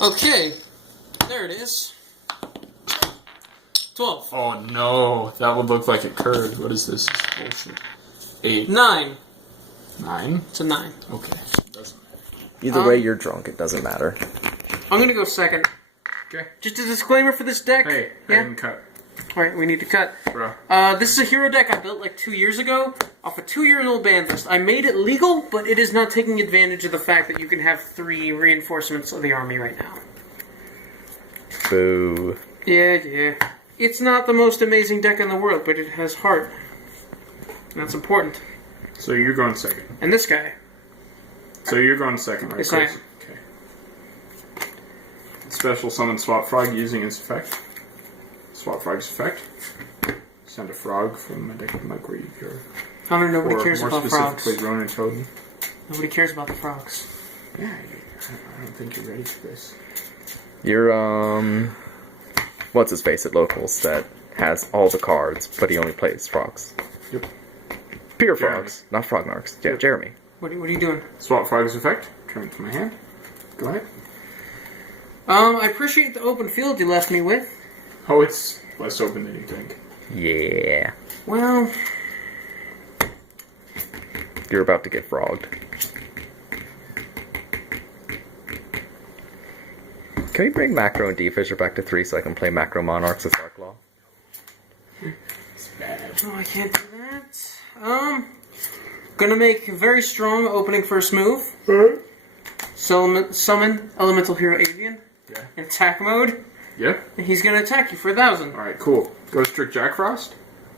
Okay, there it is. 12. Oh no, that would look like it curved. What is this? This is bullshit. 8. 9. 9? It's a 9. Okay. Doesn't matter. Either way, you're drunk. It doesn't matter. I'm gonna go second. Okay. Just a disclaimer for this deck. Hey, I yeah. didn't cut. Alright, we need to cut. Bro. This is a hero deck I built like 2 years ago off a 2-year-old banned list. I made it legal, but it is not taking advantage of the fact that you can have 3 reinforcements of the army right now. Boo. Yeah. It's not the most amazing deck in the world, but it has heart. And that's important. So you're going second. And this guy. So you're going second, right? Yes, I am. Okay. Special summon Swap Frog using its effect. Swap Frog's effect. Send a frog from my deck to my graveyard. Hunter, nobody cares more about frogs. specifically, Ronin Totem. Nobody cares about the frogs. Yeah, I don't think you're ready for this. You're, what's his face at Locals that has all the cards, but he only plays frogs? Yep. Pure Jeremy. frogs, not Frognarks. Yeah, Jeremy. What are you doing? Swap Frog's effect. Turn it to my hand. Go ahead. I appreciate the open field you left me with. Oh, it's less open than you think. Yeah. Well, You're about to get frogged. Can we bring Macro and D-Fisher back to 3 so I can play Macro Monarchs as Darklaw? It's bad. no, I can't do that. Gonna make a very strong opening first move. Summon Elemental Hero Avian Yeah. in attack mode. Yep. And he's gonna attack you for 1,000. Alright, cool. Go Strict Jack Frost.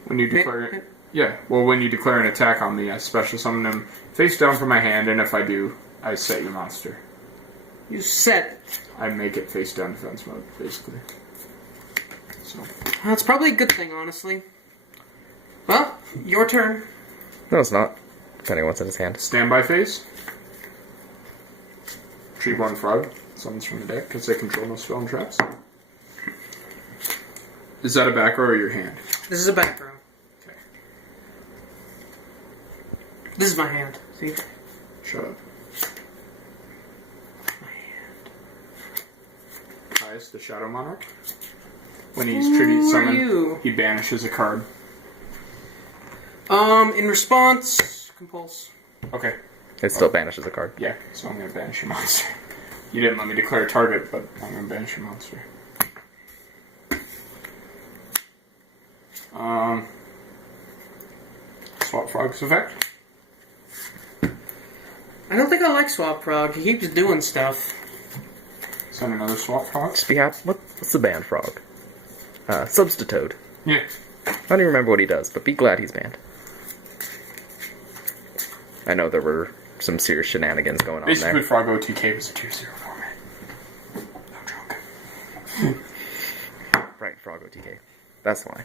When you declare it. Yeah, well, when you declare an attack on me, I special summon him face down from my hand, and if I do, I set your monster. You set. I make it face down defense mode, basically. So, That's probably a good thing, honestly. Well, your turn. No, it's not. Depending on what's in his hand. standby phase. Treat 1 frog. Summons from the deck, because they control no spell and traps. Is that a back row or your hand? This is a back row. Okay. This is my hand. See? Shut up. My hand. Caius, the Shadow Monarch. When he's tribute Who are summoned, you? he banishes a card. In response, compulse. Okay. It still banishes a card. Yeah, so I'm going to banish your monster. You didn't let me declare a target, but I'm going to banish your monster. Swap Frog's effect. I don't think I like Swap Frog. He keeps doing stuff. Send another Swap Frog. Just be happy. What's the banned frog? Substitute. Yeah. I don't even remember what he does, but be glad he's banned. I know there were some serious shenanigans going on Basically, there. Frog OTK was a 2-0 format. No joke. Right, Frog OTK. That's why.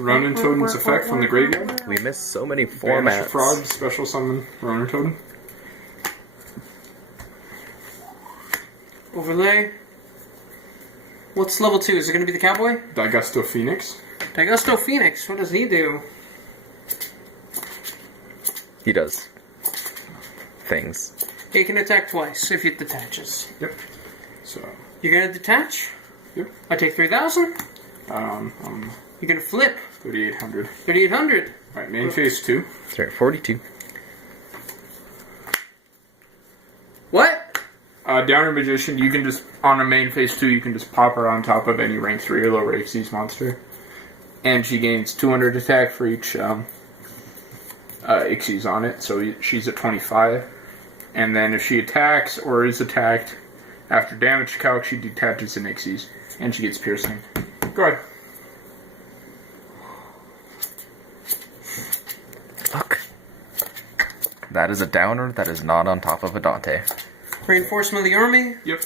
Ronin Totem's effect from the graveyard. We missed so many Banish a formats. frog, special summon Ronin Totem. Overlay. What's level 2? Is it going to be the Cowboy? Daigusto Phoenix. Daigusto Phoenix. What does he do? He does things. He can attack twice if it detaches. Yep. So, You're going to detach? yep. I take 3,000. You're going to flip. 3,800. 3,800. Alright, main phase 2. Sorry, 42. What? Downer Magician, you can just, on a main phase 2, you can just pop her on top of any rank 3 or lower Xyz monster. And she gains 200 attack for each Xyz on it, so she's at 25. And then if she attacks or is attacked, after damage calc, she detaches an Xyz. And she gets piercing. Go ahead. Look. That is a downer that is not on top of a Dante. Reinforcement of the army. Yep.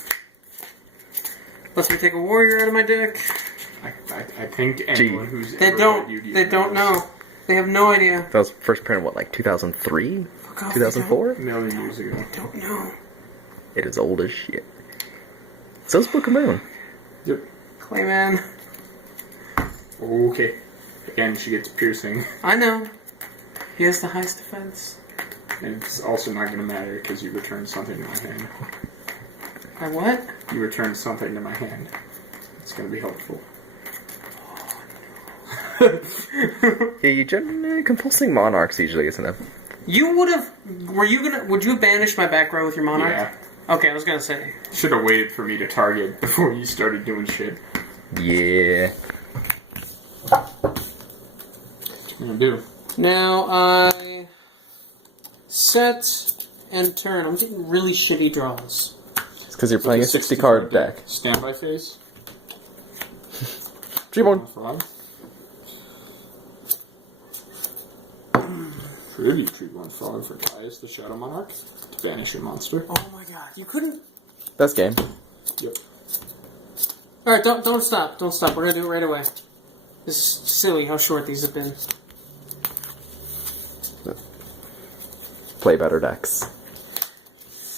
Lets me take a warrior out of my deck. I think anyone who's They ever don't. played Yu-Gi-Oh! They don't know. They have no idea. That was first printed, what, like 2003? Fuck off, 2004? A million years ago. They don't know. It is old as shit. So's Book of Moon. Yep. Clayman. Okay. Again, she gets piercing. I know. He has the highest defense. And it's also not going to matter because you returned something to my hand. I what? You returned something to my hand. It's going to be helpful. Yeah, you generally compulsing monarchs usually, isn't it? You would have... Would you have banished my back row with your monarch? Yeah. Okay, I was gonna say. Should have waited for me to target before you started doing shit. Yeah. What you going to do? Now, I... set and turn. I'm getting really shitty draws. It's because you're playing a 60-card deck. Standby phase. G1. Frog. Tribute treat one frog for Caius the Shadow Monarch to banish a monster. Oh my god, you couldn't... Best game. Yep. Alright, don't stop. Don't stop. We're gonna do it right away. This is silly how short these have been. Play better decks.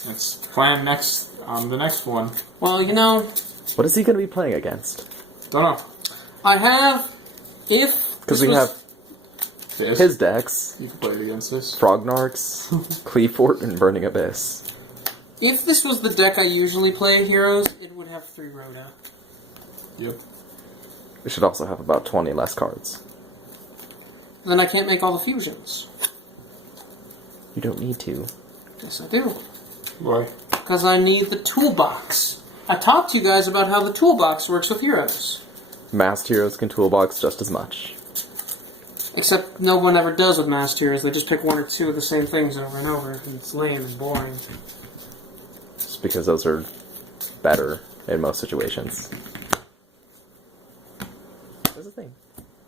Let's plan next on the next one. Well, you know... What is he going to be playing against? Don't know. I have... If... Because we have This. his decks. You can play it against this. Frognarks, Cleafort, and Burning Abyss. If this was the deck I usually play, Heroes, it would have 3 Rhoda. Yep. We should also have about 20 less cards. Then I can't make all the fusions. You don't need to. Yes, I do. Why? Because I need the toolbox. I talked to you guys about how the toolbox works with Heroes. Masked Heroes can toolbox just as much. Except no one ever does with Masked Heroes. They just pick 1 or 2 of the same things over and over. And it's lame and boring. Just because those are better in most situations. That's the thing.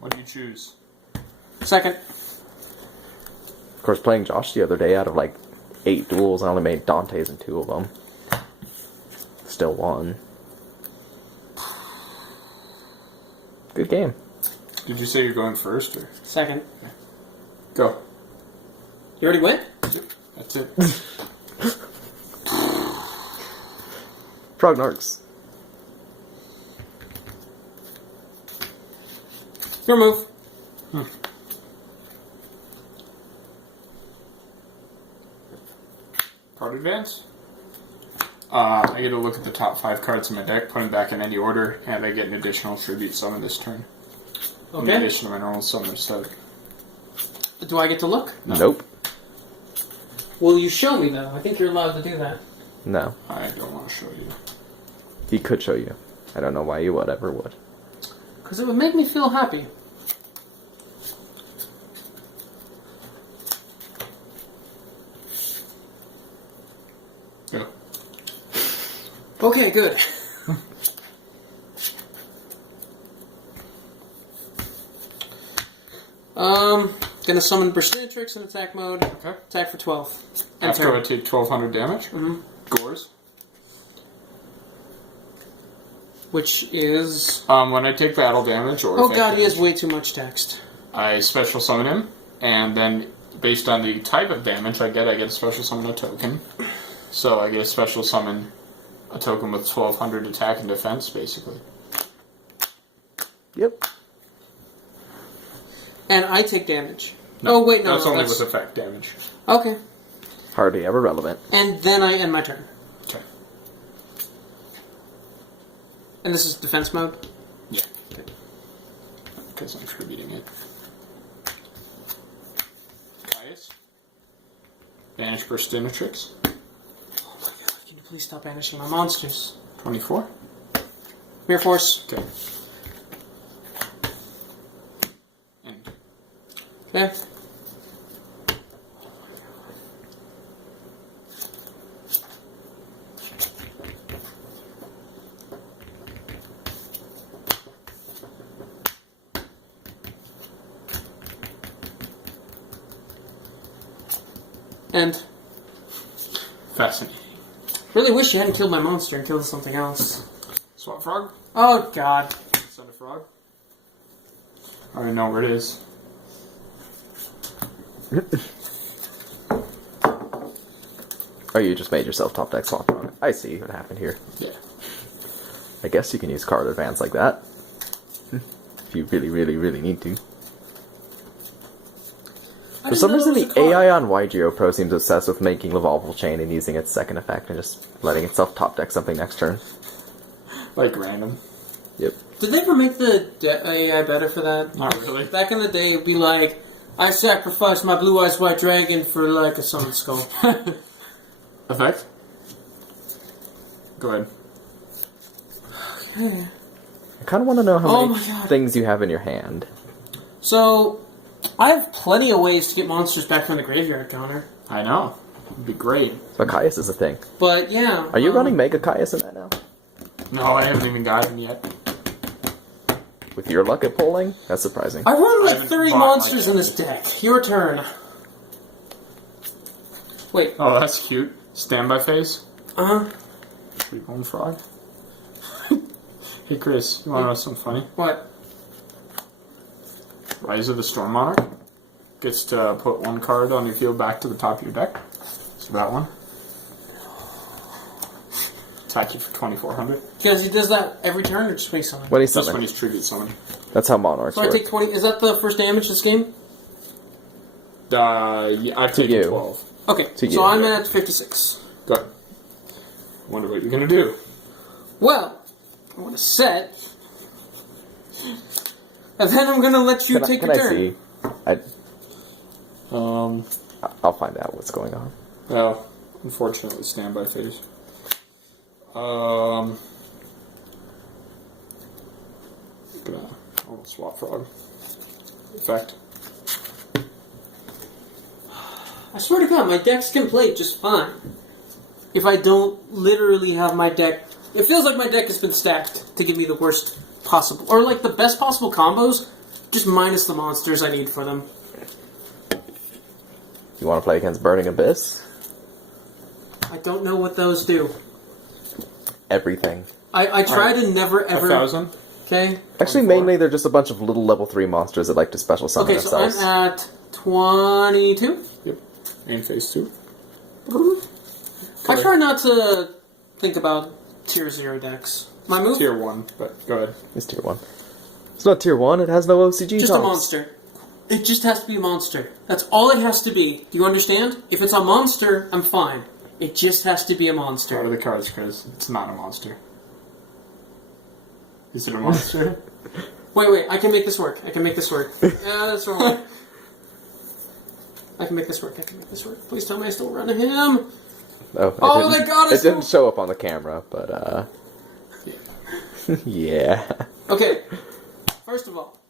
What do you choose? Second. Of course, playing Josh the other day, out of like 8 duels, I only made Dante's in 2 of them. Still won. Good game. Did you say you're going first or? Second. Go. You already went? Yep. That's it. Frognarks. Your move. Card advance. I get to look at the top 5 cards in my deck, put them back in any order, and I get an additional tribute summon this turn. In Okay. addition to my normal summon instead. Do I get to look? No. Nope. Will you show me, though? I think you're allowed to do that. No. I don't want to show you. He could show you. I don't know why you would ever would. Because it would make me feel happy. Go. Okay, good. Gonna summon Burstinatrix in attack mode. Okay. Attack for 12. And After turn. I take 1200 damage, Mhm. Gores. Which is... When I take battle damage or Oh effect god, he has damage, way too much text. I special summon him, and then based on the type of damage I get a special summon a token. So I get a special summon a token with 1200 attack and defense, basically. Yep. And I take damage. Oh, wait, no, That's no, only that's... with effect damage. Okay. Hardly ever relevant. And then I end my turn. Okay. And this is defense mode? Yeah. Because I'm tributing it. Caius. Banish Burstinatrix. Oh my god, can you please stop banishing my monsters? 24. Mirror Force. Okay. And Okay. And fascinating. really wish you hadn't killed my monster and killed something else. Swap frog. Oh god. Send a frog. I don't even know where it is. Oh, you just made yourself top deck swap wrong. I see what happened here. Yeah. I guess you can use card advance like that. If you really, really, really need to. For some reason, the AI on YGO Pro seems obsessed with making Evolvable Chain and using its second effect and just letting itself top deck something next turn. Like random. Yep. Did they ever make the AI better for that? Not really. Back in the day, it'd be like, I sacrificed my blue eyes white dragon for like a sun skull. Effect? Go ahead. Okay. I kind of want to know how Oh many my God. things you have in your hand. So, I have plenty of ways to get monsters back from the graveyard, Connor. I know. It'd be great. So Caius is a thing. But yeah. Are you running Mega Caius in that now? No, I haven't even got him yet. With your luck at polling? That's surprising. I run I like haven't 30 bought monsters my in this deck. Your turn. Wait. Oh, that's cute. Standby phase. Uh-huh. Reborn frog. Hey, Chris, you want to know something funny? What? Rise of the Storm Monarch gets to put one card on your field back to the top of your deck. So that one. Attack you for 2,400. Because he does that every turn or just when he's summoned? When he's That's when summoned. he's tribute summoned. That's how Monarchs So I work. take 20. Is that the first damage this game? Yeah, I've taken you. 12. Okay, To you. so I'm at 56. Good. Wonder what you're gonna do. Well, I want to set. And then I'm going to let you take Can your I turn. see? Um, I'll find out what's going on. well, unfortunately, standby phase. Gonna almost swap frog. Effect. I swear to God, my decks can play just fine. If I don't literally have my deck... It feels like my deck has been stacked to give me the worst possible... Or like the best possible combos, just minus the monsters I need for them. You want to play against Burning Abyss? I don't know what those do. Everything. I try to never ever... 1,000. Okay? Actually, mainly they're just a bunch of little level 3 monsters that like to special summon Okay, so themselves. I'm at 22. Yep. And phase 2. I try not to think about tier 0 decks. My move? Tier 1, but go ahead. It's tier 1. It's not tier 1, it has no OCG Just a tops. monster. It just has to be a monster. That's all it has to be. Do you understand? If it's a monster, I'm fine. It just has to be a What are monster. the cards, Chris? It's not a monster. Is it a monster? Wait, I can make this work. I can make this work. That's wrong. I can make this work. Please tell me I still run him. Oh, Oh, thank God, It it's didn't still- show up on the camera, but, yeah. Okay. First of all,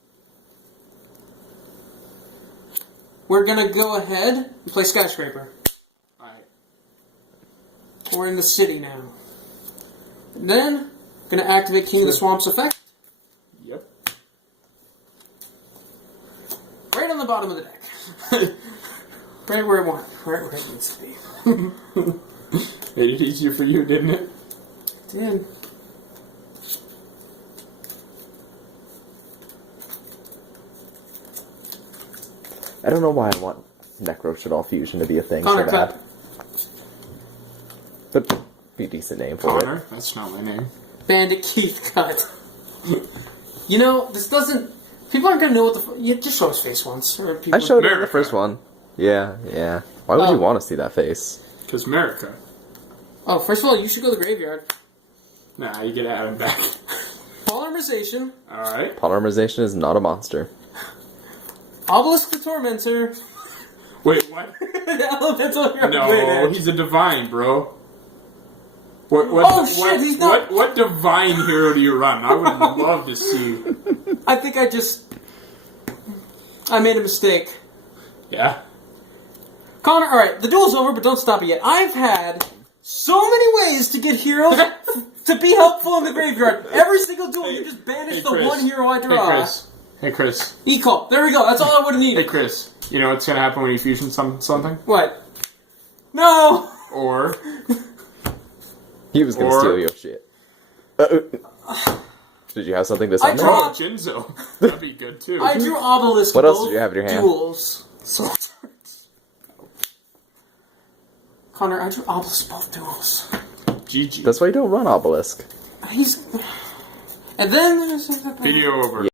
we're gonna go ahead and play Skyscraper. Alright. We're in the city now. And then, gonna activate King of the Swamps effect. Yep. Right on the bottom of the deck. Right where it needs to be. Made it easier for you, didn't it? Did. I don't know why I want Necro Shaddoll Fusion to be a thing Connor, so bad. cut. But be a decent name for it. Connor? That's not my name. Bandit Keith cut. You know, this doesn't... People aren't gonna know what the... You just show his face once. Or people... I showed it in the America. first one. Yeah. Why would Oh. you want to see that face? Because America. Oh, first of all, you should go to the graveyard. Nah, you get Adam back. Polymerization. Alright. Polymerization is not a monster. Obelisk the Tormentor. Wait, what? The Elemental Hero. No, he's a divine, bro. What, Oh, shit, he's not- What divine hero do you run? I would love to see. I think I made a mistake. Yeah? Connor, alright, the duel's over, but don't stop it yet. I've had so many ways to get heroes to be helpful in the graveyard. Every single duel, you just banish the Chris. one hero I Hey, draw. Chris. Hey, Chris. E-call. There we go. That's all I would have Hey, needed. Chris. You know what's gonna happen when you fusion something? What? No! Or... He was going to Or- steal your shit. Did you have something to summon? draw- Oh, Jinzo. That'd be good, too. I drew Obelisk. What else both did you have in your hand? Duels. So... Connor, I drew Obelisk both duels. GG. That's why you don't run Obelisk. He's... And then... Video over.